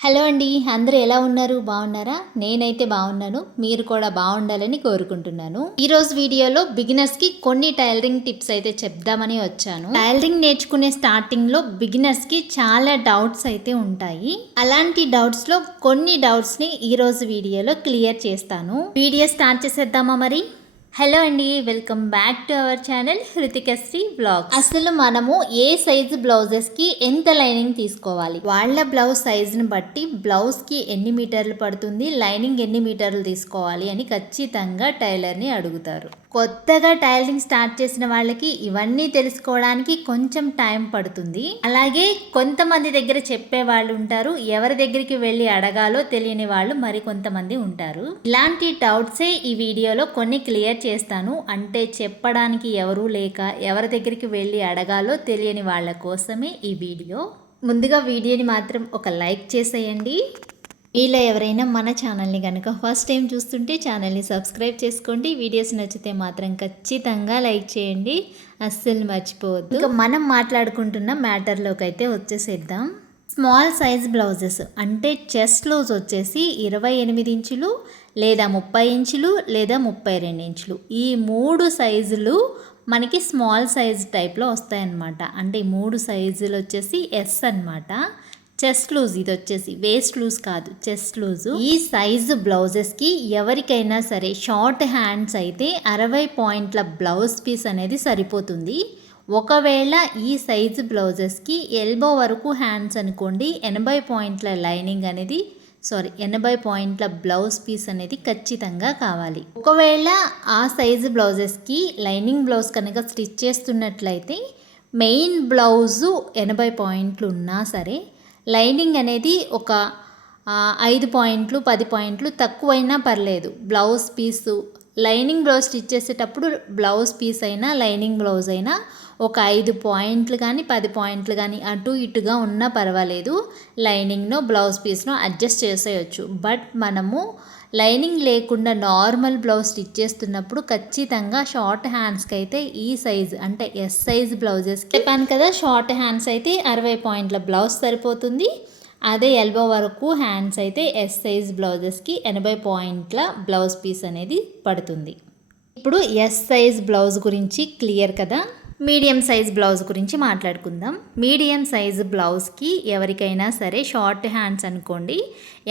Hello అండి అందరూ ఎలా ఉన్నారు? బాగున్నారా? నేనైతే బాగున్నాను. మీరు కూడా బాగుండాలని కోరుకుంటున్నాను. ఈరోజు వీడియోలో బిగినర్స్కి కొన్ని టైలరింగ్ టిప్స్ అయితే చెప్దామని వచ్చాను. టైలరింగ్ నేర్చుకునే స్టార్టింగ్లో బిగినర్స్కి చాలా డౌట్స్ అయితే ఉంటాయి. అలాంటి డౌట్స్లో కొన్ని డౌట్స్ని ఈ రోజు వీడియోలో క్లియర్ చేస్తాను. వీడియో స్టార్ట్ చేసేద్దామా మరి? హలో అండి welcome back to our channel Hrithikasri blog అసలు మనము ఏ సైజు బ్లౌజెస్కి ఎంత లైనింగ్ తీసుకోవాలి? వాళ్ళ బ్లౌజ్ సైజుని బట్టి బ్లౌజ్కి ఎన్ని మీటర్లు పడుతుంది లైనింగ్ ఎన్ని మీటర్లు తీసుకోవాలి అని ఖచ్చితంగా టైలర్ని అడుగుతారు. కొత్తగా టైలరింగ్ స్టార్ట్ చేసిన వాళ్ళకి ఇవన్నీ తెలుసుకోవడానికి కొంచెం టైం పడుతుంది. అలాగే కొంతమంది దగ్గర చెప్పే వాళ్ళు ఉంటారు ఎవరి దగ్గరికి వెళ్ళి అడగాలో తెలియని వాళ్ళు మరి కొంతమంది ఉంటారు. ఇలాంటి డౌట్సే ఈ వీడియోలో కొన్ని క్లియర్ చేస్తాను. అంటే చెప్పడానికి ఎవరూ లేక ఎవరి దగ్గరికి వెళ్ళి అడగాలో తెలియని వాళ్ళ కోసమే ఈ వీడియో. ముందుగా వీడియోని మాత్రం ఒక లైక్ చేసేయండి. ఇలా ఎవరైనా మన ఛానల్ని కనుక ఫస్ట్ టైం చూస్తుంటే ఛానల్ని సబ్స్క్రైబ్ చేసుకోండి. వీడియోస్ నచ్చితే మాత్రం ఖచ్చితంగా లైక్ చేయండి. అస్సలు మర్చిపోవద్దు. ఇక మనం మాట్లాడుకుంటున్న మ్యాటర్లోకి అయితే వచ్చేసేద్దాం. స్మాల్ సైజ్ బ్లౌజెస్ అంటే చెస్ట్ లూజ్ వచ్చేసి ఇరవై ఎనిమిది ఇంచులు లేదా ముప్పై ఇంచులు లేదా ముప్పై రెండు ఇంచులు. ఈ మూడు సైజులు మనకి స్మాల్ సైజ్ టైప్లో వస్తాయన్నమాట. అంటే ఈ మూడు సైజులు వచ్చేసి ఎస్ అన్నమాట. చెస్ట్ లూజ్ ఇది వచ్చేసి వేస్ట్ లూజ్ కాదు చెస్ట్ లూజ్. ఈ సైజు బ్లౌజెస్కి ఎవరికైనా సరే షార్ట్ హ్యాండ్స్ అయితే అరవై పాయింట్ల బ్లౌజ్ పీస్ అనేది సరిపోతుంది. ఒకవేళ ఈ సైజు బ్లౌజెస్కి ఎల్బో వరకు హ్యాండ్స్ అనుకోండి ఎనభై పాయింట్ల లైనింగ్ అనేది సారీ ఎనభై పాయింట్ల బ్లౌజ్ పీస్ అనేది ఖచ్చితంగా కావాలి. ఒకవేళ ఆ సైజు బ్లౌజెస్కి లైనింగ్ బ్లౌజ్ కనుక స్టిచ్ చేస్తున్నట్లయితే మెయిన్ బ్లౌజు ఎనభై పాయింట్లు ఉన్నా సరే లైనింగ్ అనేది ఒక ఐదు పాయింట్లు పది పాయింట్లు తక్కువైనా పర్లేదు. Blouse piece lining blouse stitch చేసేటప్పుడు బ్లౌజ్ పీస్ అయినా లైనింగ్ బ్లౌజ్ అయినా ఒక ఐదు పాయింట్లు కానీ పది పాయింట్లు కానీ అటు ఇటుగా ఉన్నా పర్వాలేదు. లైనింగ్ను బ్లౌజ్ పీస్ను అడ్జస్ట్ చేసేయచ్చు. బట్ మనము లైనింగ్ లేకుండా నార్మల్ బ్లౌజ్ స్టిచ్ చేస్తున్నప్పుడు ఖచ్చితంగా షార్ట్ హ్యాండ్స్కి అయితే ఈ సైజ్ అంటే ఎస్ సైజ్ బ్లౌజెస్ చెప్పాను కదా షార్ట్ హ్యాండ్స్ అయితే అరవై పాయింట్ల బ్లౌజ్ సరిపోతుంది. అదే ఎల్బో వరకు హ్యాండ్స్ అయితే ఎస్ సైజ్ బ్లౌజెస్కి ఎనభై పాయింట్ల బ్లౌజ్ పీస్ అనేది పడుతుంది. ఇప్పుడు ఎస్ సైజ్ బ్లౌజ్ గురించి క్లియర్ కదా? మీడియం సైజ్ బ్లౌజ్ గురించి మాట్లాడుకుందాం. మీడియం సైజ్ బ్లౌజ్కి ఎవరికైనా సరే షార్ట్ హ్యాండ్స్ అనుకోండి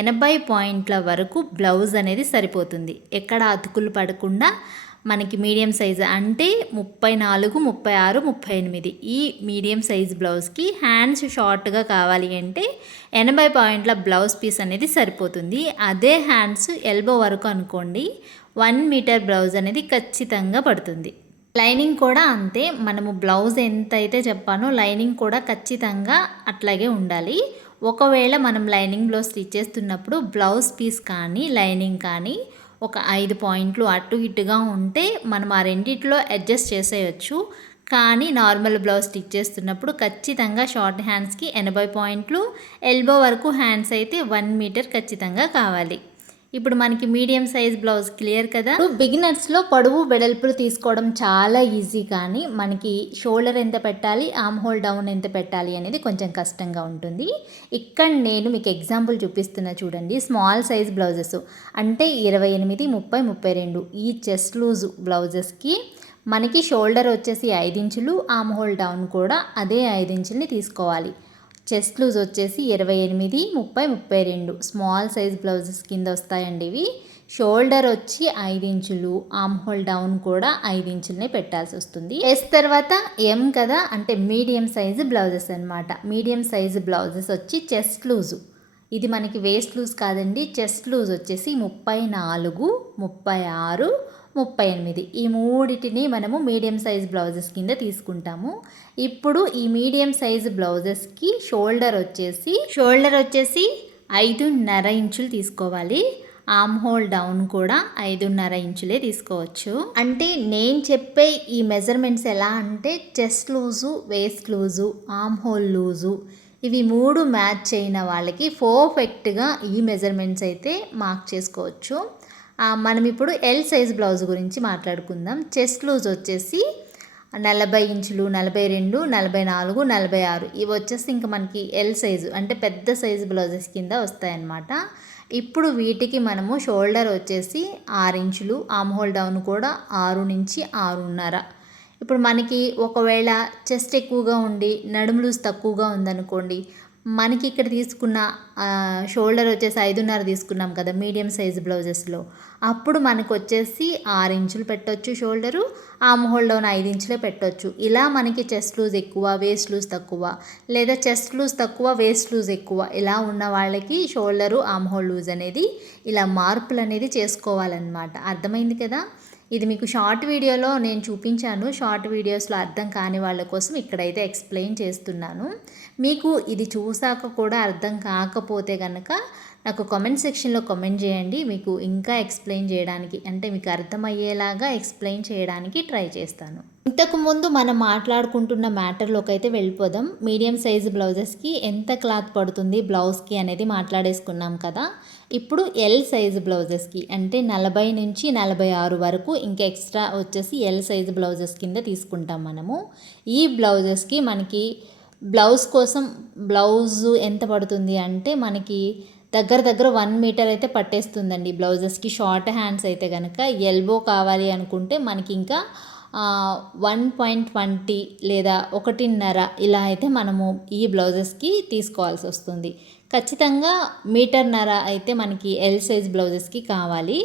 ఎనభై పాయింట్ల వరకు బ్లౌజ్ అనేది సరిపోతుంది. ఎక్కడ అతుకులు పడకుండా మనకి మీడియం సైజ్ అంటే ముప్పై నాలుగు ముప్పై ఆరు ముప్పై ఎనిమిది. ఈ మీడియం సైజ్ బ్లౌజ్కి హ్యాండ్స్ షార్ట్గా కావాలి అంటే ఎనభై పాయింట్ల బ్లౌజ్ పీస్ అనేది సరిపోతుంది. అదే హ్యాండ్స్ ఎల్బో వరకు అనుకోండి వన్ మీటర్ బ్లౌజ్ అనేది ఖచ్చితంగా పడుతుంది. లైనింగ్ కూడా అంతే. మనము బ్లౌజ్ ఎంత అయితే చెప్పానో లైనింగ్ కూడా ఖచ్చితంగా అట్లాగే ఉండాలి. ఒకవేళ మనం లైనింగ్ బ్లౌజ్ స్టిచ్ చేస్తున్నప్పుడు బ్లౌజ్ పీస్ కానీ లైనింగ్ కానీ ఒక ఐదు పాయింట్లు అటు ఇటుగా ఉంటే మనం ఆ రెండిట్లో అడ్జస్ట్ చేసేయచ్చు. కానీ నార్మల్ బ్లౌజ్ స్టిచ్ చేస్తున్నప్పుడు ఖచ్చితంగా షార్ట్ హ్యాండ్స్కి ఎనభై పాయింట్లు ఎల్బో వరకు హ్యాండ్స్ అయితే వన్ మీటర్ ఖచ్చితంగా కావాలి. ఇప్పుడు మనకి మీడియం సైజ్ బ్లౌజ్ క్లియర్ కదా? బిగినర్స్లో పొడవు వెడల్పులు తీసుకోవడం చాలా ఈజీ కానీ మనకి షోల్డర్ ఎంత పెట్టాలి ఆమ్ హోల్ డౌన్ ఎంత పెట్టాలి అనేది కొంచెం కష్టంగా ఉంటుంది. ఇక్కడ నేను మీకు ఎగ్జాంపుల్ చూపిస్తున్నా చూడండి. స్మాల్ సైజ్ బ్లౌజెస్ అంటే ఇరవై ఎనిమిది ముప్పై ముప్పై రెండు ఈ చెస్ట్ లూజ్ బ్లౌజెస్కి మనకి షోల్డర్ వచ్చేసి ఐదించులు ఆమ్ హోల్ డౌన్ కూడా అదే ఐదించుల్ని తీసుకోవాలి. చెస్ట్ లూజ్ వచ్చేసి ఇరవై ఎనిమిది ముప్పై ముప్పై రెండు. స్మాల్ సైజ్ బ్లౌజెస్ కింద వస్తాయండి ఇవి. షోల్డర్ వచ్చి ఐదు ఇంచులు ఆమ్ హోల్ డౌన్ కూడా ఐదు ఇంచులనే పెట్టాల్సి వస్తుంది. ఎస్ తర్వాత ఎం కదా అంటే మీడియం సైజు బ్లౌజెస్ అనమాట మీడియం సైజు బ్లౌజెస్ వచ్చి చెస్ట్ లూజు. ఇది మనకి వేస్ట్ లూజ్ కాదండి చెస్ట్ లూజ్ వచ్చేసి ముప్పై నాలుగు ముప్పై ఆరు ముప్పై ఎనిమిది. ఈ మూడిటిని మనము మీడియం సైజ్ బ్లౌజెస్ కింద తీసుకుంటాము. ఇప్పుడు ఈ మీడియం సైజ్ బ్లౌజెస్కి షోల్డర్ వచ్చేసి షోల్డర్ వచ్చేసి ఐదున్నర ఇంచులు తీసుకోవాలి. ఆమ్ హోల్ డౌన్ కూడా ఐదున్నర ఇంచులే తీసుకోవచ్చు. అంటే నేను చెప్పే ఈ మెజర్మెంట్స్ ఎలా అంటే chest loose waist loose arm hole loose ఇవి మూడు మ్యాచ్ అయిన వాళ్ళకి పర్ఫెక్ట్గా ఈ మెజర్మెంట్స్ అయితే మార్క్ చేసుకోవచ్చు. మనం ఇప్పుడు ఎల్ సైజ్ బ్లౌజ్ గురించి మాట్లాడుకుందాం. చెస్ట్ లూజ్ వచ్చేసి నలభై ఇంచులు నలభై రెండు నలభై నాలుగు నలభై ఆరు. ఇవి వచ్చేసి ఇంకా మనకి ఎల్ సైజు అంటే పెద్ద సైజు బ్లౌజెస్ కింద వస్తాయన్నమాట. ఇప్పుడు వీటికి మనము షోల్డర్ వచ్చేసి ఆరు ఇంచులు ఆమ్ హోల్ డౌన్ కూడా ఆరు నుంచి ఆరున్నర. ఇప్పుడు మనకి ఒకవేళ చెస్ట్ ఎక్కువగా ఉండి నడుము లూజ్ తక్కువగా ఉందనుకోండి మనకి ఇక్కడ తీసుకున్న షోల్డర్ వచ్చేసి ఐదున్నర తీసుకున్నాం కదా మీడియం సైజ్ బ్లౌజెస్లో. అప్పుడు మనకు వచ్చేసి ఆరు ఇంచులు పెట్టొచ్చు షోల్డరు ఆమ్ హోల్డ్ డౌన్ ఐదు ఇంచులే పెట్టొచ్చు. ఇలా మనకి చెస్ట్ లూజ్ ఎక్కువ వేస్ట్ లూజ్ తక్కువ లేదా చెస్ట్ లూజ్ తక్కువ వేస్ట్ లూజ్ ఎక్కువ ఇలా ఉన్న వాళ్ళకి షోల్డరు ఆమ్ హోల్ లూజ్ అనేది ఇలా మార్పులు అనేది చేసుకోవాలన్నమాట. అర్థమైంది కదా? ఇది మీకు షార్ట్ వీడియోలో నేను చూపించాను. షార్ట్ వీడియోస్లో అర్థం కాని వాళ్ళ కోసం ఇక్కడైతే ఎక్స్ప్లెయిన్ చేస్తున్నాను. మీకు ఇది చూసాక కూడా అర్థం కాకపోతే కనుక నాకు కామెంట్ సెక్షన్లో కామెంట్ చేయండి. మీకు ఇంకా ఎక్స్ప్లెయిన్ చేయడానికి అంటే మీకు అర్థమయ్యేలాగా ఎక్స్ప్లెయిన్ చేయడానికి ట్రై చేస్తాను. ఇంతకు ముందు మనం మాట్లాడుకుంటున్న మ్యాటర్లోకి అయితే వెళ్ళిపోదాం. మీడియం సైజు బ్లౌజెస్కి ఎంత క్లాత్ పడుతుంది బ్లౌజ్కి అనేది మాట్లాడేసుకున్నాం కదా. ఇప్పుడు ఎల్ సైజు బ్లౌజెస్కి అంటే నలభై నుంచి నలభై ఆరు వరకు ఇంకా ఎక్స్ట్రా వచ్చేసి ఎల్ సైజు బ్లౌజెస్ కింద తీసుకుంటాం మనము. ఈ బ్లౌజెస్కి మనకి బ్లౌజ్ కోసం బ్లౌజు ఎంత పడుతుంది అంటే మనకి దగ్గర దగ్గర వన్ మీటర్ అయితే పట్టేస్తుందండి బ్లౌజెస్కి షార్ట్ హ్యాండ్స్ అయితే కనుక ఎల్బో కావాలి అనుకుంటే మనకి ఇంకా వన్ పాయింట్ ట్వంటీ లేదా ఒకటిన్నర ఇలా అయితే మనము ఈ బ్లౌజెస్కి తీసుకోవాల్సి వస్తుంది. ఖచ్చితంగా మీటర్నర అయితే మనకి ఎల్ సైజ్ బ్లౌజెస్కి కావాలి.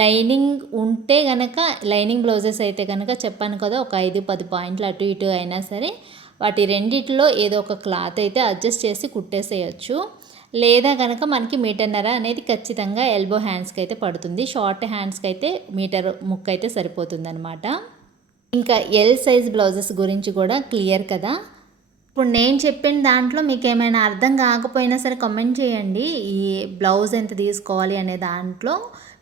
లైనింగ్ ఉంటే గనక లైనింగ్ బ్లౌజెస్ అయితే కనుక చెప్పాను కదా ఒక ఐదు పది పాయింట్లు అటు ఇటు అయినా సరే వాటి రెండిట్లో ఏదో ఒక క్లాత్ అయితే అడ్జస్ట్ చేసి కుట్టేసేయచ్చు. లేదా కనుక మనకి మీటర్నర అనేది ఖచ్చితంగా ఎల్బో హ్యాండ్స్కి అయితే పడుతుంది. షార్ట్ హ్యాండ్స్కి అయితే మీటర్ ముక్క అయితే సరిపోతుంది అనమాట ఇంకా ఎల్ సైజ్ బ్లౌజెస్ గురించి కూడా క్లియర్ కదా. ఇప్పుడు నేను చెప్పిన దాంట్లో మీకు ఏమైనా అర్థం కాకపోయినా సరే కమెంట్ చేయండి. ఈ బ్లౌజ్ ఎంత తీసుకోవాలి అనే దాంట్లో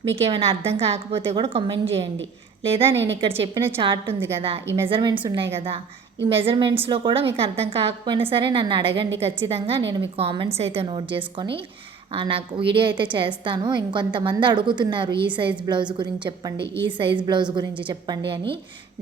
మీకు ఏమైనా అర్థం కాకపోతే కూడా కమెంట్ చేయండి. లేదా నేను ఇక్కడ చెప్పిన చార్ట్ ఉంది కదా ఈ మెజర్మెంట్స్ ఉన్నాయి కదా ఈ మెజర్మెంట్స్లో కూడా మీకు అర్థం కాకపోయినా సరే నన్ను అడగండి ఖచ్చితంగా. నేను మీ కామెంట్స్ అయితే నోట్ చేసుకొని నాకు వీడియో అయితే చేస్తాను. ఇంకొంతమంది అడుగుతున్నారు ఈ సైజ్ బ్లౌజ్ గురించి చెప్పండి ఈ సైజ్ బ్లౌజ్ గురించి చెప్పండి అని.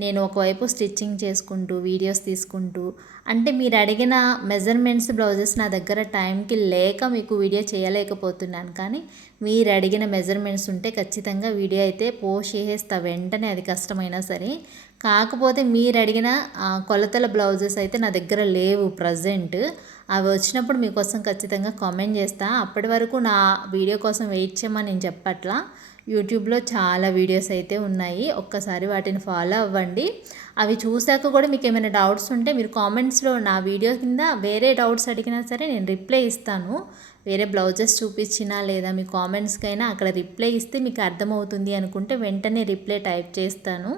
నేను ఒకవైపు స్టిచ్చింగ్ చేసుకుంటూ వీడియోస్ తీసుకుంటూ అంటే మీరు అడిగిన మెజర్మెంట్స్ బ్లౌజెస్ నా దగ్గర టైంకి లేక మీకు వీడియో చేయలేకపోతున్నాను. కానీ మీరు అడిగిన మెజర్మెంట్స్ ఉంటే ఖచ్చితంగా వీడియో అయితే పోస్ట్ చేసేస్తా వెంటనే అది కష్టమైనా సరే. కాకపోతే మీరు అడిగిన కొలతల బ్లౌజెస్ అయితే నా దగ్గర లేవు ప్రజెంట్ అవి వచ్చినప్పుడు మీకోసం ఖచ్చితంగా కామెంట్ చేస్తా. అప్పటి వరకు నా వీడియో కోసం వెయిట్ చేయమని నేను చెప్పట్లా. యూట్యూబ్లో చాలా వీడియోస్ అయితే ఉన్నాయి. ఒక్కసారి వాటిని ఫాలో అవ్వండి. అవి చూశాక కూడా మీకు ఏమైనా డౌట్స్ ఉంటే మీరు కామెంట్స్లో నా వీడియో కింద వేరే డౌట్స్ అడిగినా సరే నేను రిప్లై ఇస్తాను. వేరే బ్లౌజెస్ చూపించినా లేదా మీ కామెంట్స్కైనా అక్కడ రిప్లై ఇస్తే మీకు అర్థమవుతుంది అనుకుంటే వెంటనే రిప్లై టైప్ చేస్తాను.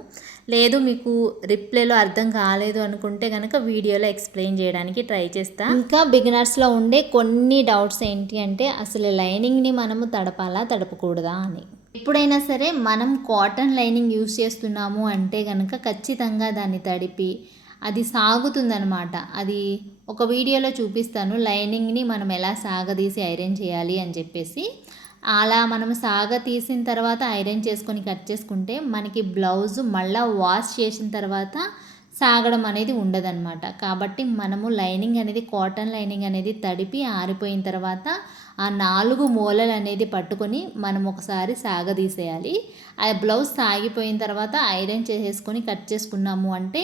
లేదు మీకు రిప్లైలో అర్థం కాలేదు అనుకుంటే కనుక వీడియోలో ఎక్స్ప్లెయిన్ చేయడానికి ట్రై చేస్తాను ఇంకా బిగినర్స్లో ఉండే కొన్ని డౌట్స్ ఏంటి అంటే అసలు లైనింగ్ని మనము తడపాలా తడపకూడదా అని. ఎప్పుడైనా సరే మనం కాటన్ లైనింగ్ యూస్ చేస్తున్నాము అంటే కనుక ఖచ్చితంగా దాన్ని తడిపి అది సాగుతుందనమాట అది ఒక వీడియోలో చూపిస్తాను. లైనింగ్ని మనం ఎలా సాగదీసి ఐరన్ చేయాలి అని చెప్పేసి. అలా మనం సాగ తీసిన తర్వాత ఐరన్ చేసుకొని కట్ చేసుకుంటే మనకి బ్లౌజ్ మళ్ళీ వాష్ చేసిన తర్వాత సాగడం అనేది ఉండదన్నమాట. కాబట్టి మనము లైనింగ్ అనేది కాటన్ లైనింగ్ అనేది తడిపి ఆరిపోయిన తర్వాత ఆ నాలుగు మూలలు అనేది పట్టుకొని మనం ఒకసారి సాగదీసేయాలి. ఆ బ్లౌజ్ సాగిపోయిన తర్వాత ఐరన్ చేసేసుకొని కట్ చేసుకున్నాము అంటే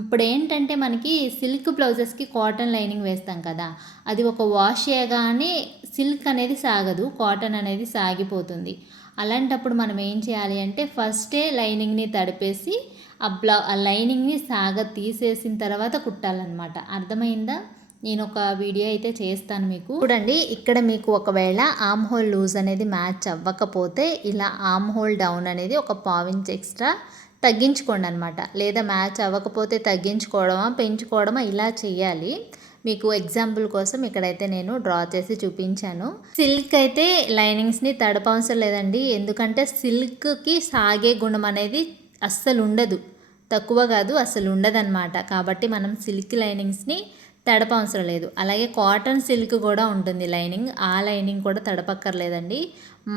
ఇప్పుడు ఏంటంటే మనకి సిల్క్ బ్లౌజెస్కి కాటన్ లైనింగ్ వేస్తాం కదా అది ఒక వాష్ చేయగానే సిల్క్ అనేది సాగదు కాటన్ అనేది సాగిపోతుంది. అలాంటప్పుడు మనం ఏం చేయాలి అంటే ఫస్టే లైనింగ్ని తడిపేసి ఆ బ్లౌ ఆ లైనింగ్ని సాగ తీసేసిన తర్వాత కుట్టాలన్నమాట. అర్థమైందా? నేను ఒక వీడియో అయితే చేస్తాను మీకు. చూడండి ఇక్కడ మీకు ఒకవేళ ఆమ్ హోల్ లూజ్ అనేది మ్యాచ్ అవ్వకపోతే ఇలా ఆమ్ హోల్ డౌన్ అనేది ఒక పావించ్ ఎక్స్ట్రా తగ్గించుకోండి అనమాట లేదా మ్యాచ్ అవ్వకపోతే తగ్గించుకోవడమా పెంచుకోవడమా ఇలా చేయాలి. మీకు ఎగ్జాంపుల్ కోసం ఇక్కడైతే నేను డ్రా చేసి చూపించాను. సిల్క్ అయితే లైనింగ్స్ని తడపవసరం లేదండి. ఎందుకంటే సిల్క్కి సాగే గుణం అనేది అస్సలు ఉండదు. తక్కువ కాదు అసలు ఉండదన్నమాట. కాబట్టి మనం సిల్క్ లైనింగ్స్ని తడప అవసరం లేదు. అలాగే కాటన్ సిల్క్ కూడా ఉంటుంది లైనింగ్. ఆ లైనింగ్ కూడా తడపక్కర్లేదండి.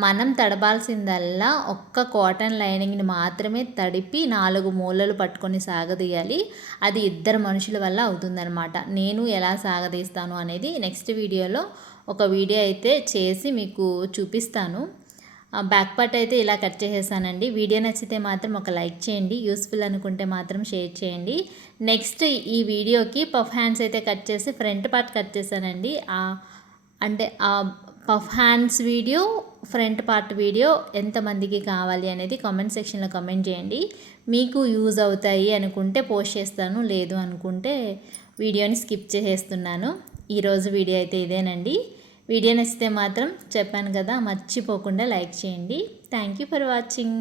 మనం తడపాల్సిందల్లా ఒక్క కాటన్ లైనింగ్ని మాత్రమే తడిపి నాలుగు మూలలు పట్టుకొని సాగదీయాలి. అది ఇద్దరు మనుషుల వల్ల అవుతుందన్నమాట. నేను ఎలా సాగదీస్తాను అనేది నెక్స్ట్ వీడియోలో ఒక వీడియో అయితే చేసి మీకు చూపిస్తాను. బ్యాక్ పార్ట్ అయితే ఇలా కట్ చేసేసానండి. వీడియో నచ్చితే మాత్రం ఒక లైక్ చేయండి. యూస్ఫుల్ అనుకుంటే మాత్రం షేర్ చేయండి. నెక్స్ట్ ఈ వీడియోకి పఫ్ హ్యాండ్స్ అయితే కట్ చేసి ఫ్రంట్ పార్ట్ కట్ చేశానండి. అంటే ఆ puff hands video front part video ఎంతమందికి కావాలి అనేది కామెంట్ సెక్షన్లో కామెంట్ చేయండి. మీకు యూజ్ అవుతాయి అనుకుంటే పోస్ట్ చేస్తాను. లేదు అనుకుంటే వీడియోని స్కిప్ చేసేస్తున్నాను. ఈరోజు వీడియో అయితే ఇదేనండి. వీడియో నచ్చితే మాత్రం చెప్పాను కదా మర్చిపోకుండా లైక్ చేయండి. Thank you for watching